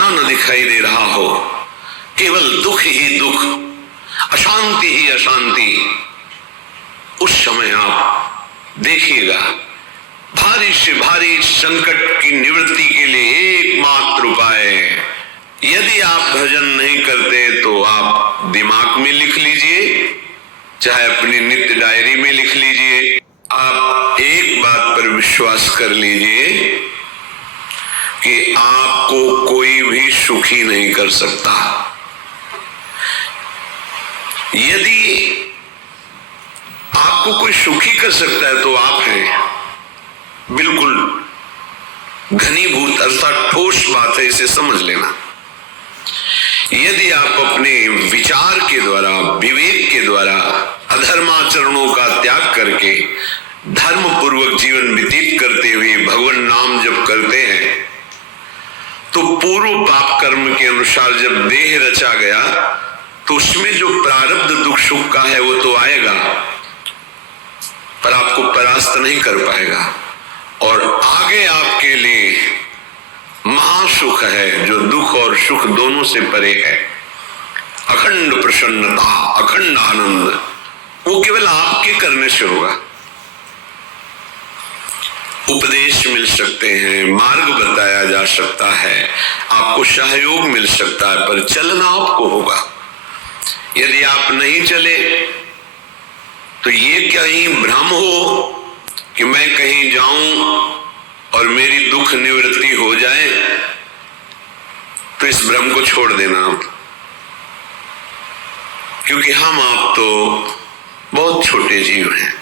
सपना न दिखाई दे रहा हो, केवल दुख ही दुख, अशांति ही अशांति, उस समय आप देखिएगा भारी से भारी संकट की निवृत्ति के लिए एकमात्र उपाय है। यदि आप भजन नहीं करते तो आप दिमाग में लिख लीजिए, चाहे अपनी नित्य डायरी में लिख लीजिए। आप एक बात पर विश्वास कर लीजिए कि आपको कोई भी सुखी नहीं कर सकता। यदि आपको कोई सुखी कर सकता है तो आप हैं। बिल्कुल घनीभूत अर्थात ठोस बात है, इसे समझ लेना। यदि आप अपने विचार के द्वारा, विवेक के द्वारा अधर्माचरणों का त्याग करके धर्म पूर्वक जीवन व्यतीत करते हुए भगवान नाम जप करते हैं, तो पूर्व पाप कर्म के अनुसार जब देह रचा गया तो उसमें जो प्रारब्ध दुख सुख का है वो तो आएगा, पर आपको परास्त नहीं कर पाएगा। और आगे आपके लिए महासुख है जो दुख और सुख दोनों से परे है। अखंड प्रसन्नता, अखंड आनंद, वो केवल आपके करने से होगा। उपदेश मिल सकते हैं, मार्ग बताया जा सकता है, आपको सहयोग मिल सकता है, पर चलना आपको होगा। यदि आप नहीं चले तो ये कहीं भ्रम हो कि मैं कहीं जाऊं और मेरी दुख निवृत्ति हो जाए, तो इस भ्रम को छोड़ देना आप। क्योंकि हम आप तो बहुत छोटे जीव हैं,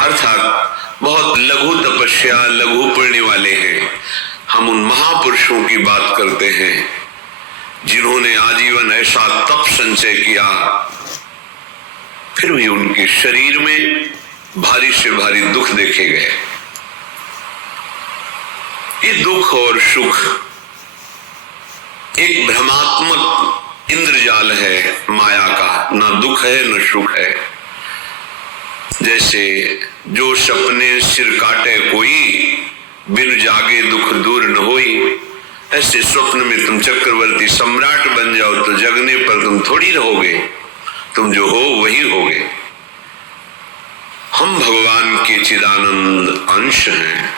अर्थात बहुत लघु तपस्या, लघु पुण्य वाले हैं। हम उन महापुरुषों की बात करते हैं जिन्होंने आजीवन ऐसा तप संचय किया, फिर भी उनके शरीर में भारी से भारी दुख देखे गए। ये दुख और सुख एक भ्रमात्मक इंद्रजाल है माया का, ना दुख है न सुख है। जैसे जो सपने सिर काटे कोई, बिन जागे दुख दूर न होई, ऐसे स्वप्न में तुम चक्रवर्ती सम्राट बन जाओ तो जगने पर तुम थोड़ी रहोगे, तुम जो हो वही होगे। हम भगवान के चिदानंद अंश हैं।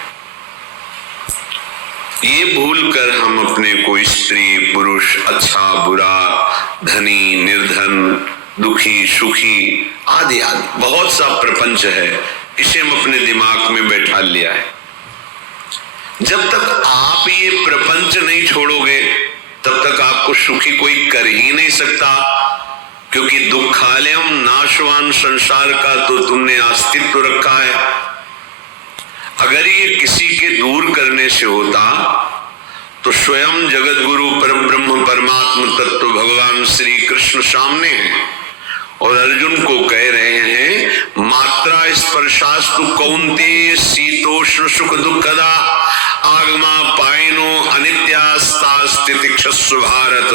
ये भूलकर हम अपने को स्त्री पुरुष, अच्छा बुरा, धनी निर्धन, दुखी सुखी आदि आदि बहुत सा प्रपंच है, इसे हम अपने दिमाग में बैठा लिया है। जब तक आप ये प्रपंच नहीं छोड़ोगे तब तक आपको सुखी कोई कर ही नहीं सकता, क्योंकि दुखालयम नाशवान संसार का तो तुमने अस्तित्व रखा है। अगर ये किसी के दूर करने से होता तो स्वयं जगत गुरु परम ब्रह्म परमात्म तत्व भगवान श्री कृष्ण सामने हैं और अर्जुन को कह रहे हैं, मात्रा स्पर्शास्तु कौन्तेय शीतोष्ण सुख दुखदा आगमा पायनो अनित्यास्ता स्थितिक्षस्व भारत।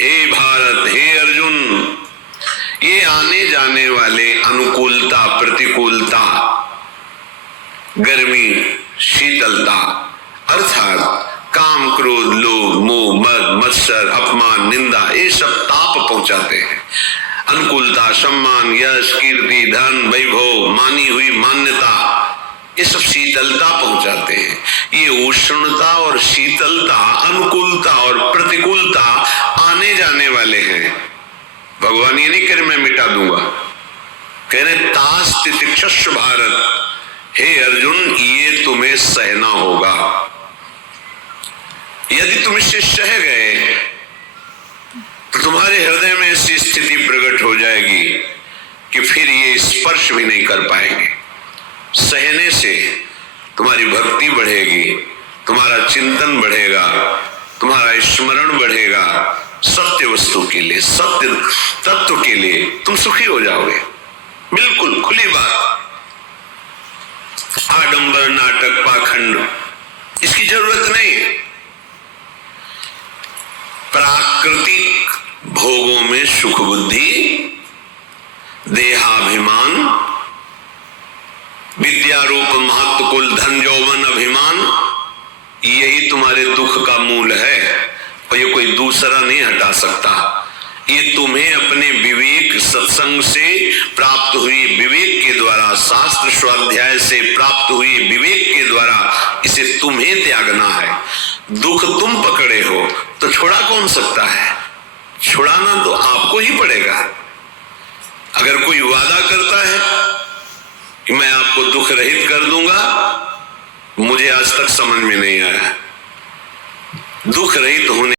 हे भारत, हे अर्जुन, ये आने जाने वाले अनुकूलता प्रतिकूलता, गर्मी शीतलता, अर्थात काम क्रोध लोभ मोह मद मत्सर अपमान निंदा, ये सब ताप पहुंचाते हैं। अनुकूलता सम्मान यश कीर्ति धन वैभव मानी हुई मान्यता, ये सब शीतलता पहुंचाते हैं। ये उष्णता और शीतलता, अनुकूलता और प्रतिकूलता आने जाने वाले हैं। भगवान ये नहीं कह रहे मैं मिटा दूंगा, कह रहे तास तितिक्षस्व भारत, हे अर्जुन ये तुम्हें सहना होगा। यदि तुम इसे सह गए तो तुम्हारे हृदय में ऐसी स्थिति प्रकट हो जाएगी कि फिर ये स्पर्श भी नहीं कर पाएंगे। सहने से तुम्हारी भक्ति बढ़ेगी, तुम्हारा चिंतन बढ़ेगा, तुम्हारा स्मरण बढ़ेगा, सत्य वस्तु के लिए, सत्य तत्व के लिए तुम सुखी हो जाओगे। बिल्कुल खुली बात। आडंबर नाटक पाखंड इसकी जरूरत नहीं है। प्राकृतिक भोगों में सुख बुद्धि, देहाभिमान, विद्यारूप महत्व कुल धन यौवन अभिमान, यही तुम्हारे दुख का मूल है। और ये कोई दूसरा नहीं हटा सकता। ये तुम्हें अपने विवेक सत्संग से प्राप्त हुई विवेक के द्वारा, शास्त्र स्वाध्याय से प्राप्त हुई विवेक के द्वारा इसे तुम्हें त्यागना है। दुख तुम पकड़े हो तो छुड़ा कौन सकता है? छुड़ाना तो आपको ही पड़ेगा। अगर कोई वादा करता है कि मैं आपको दुख रहित कर दूंगा, मुझे आज तक समझ में नहीं आया। दुख रहित होने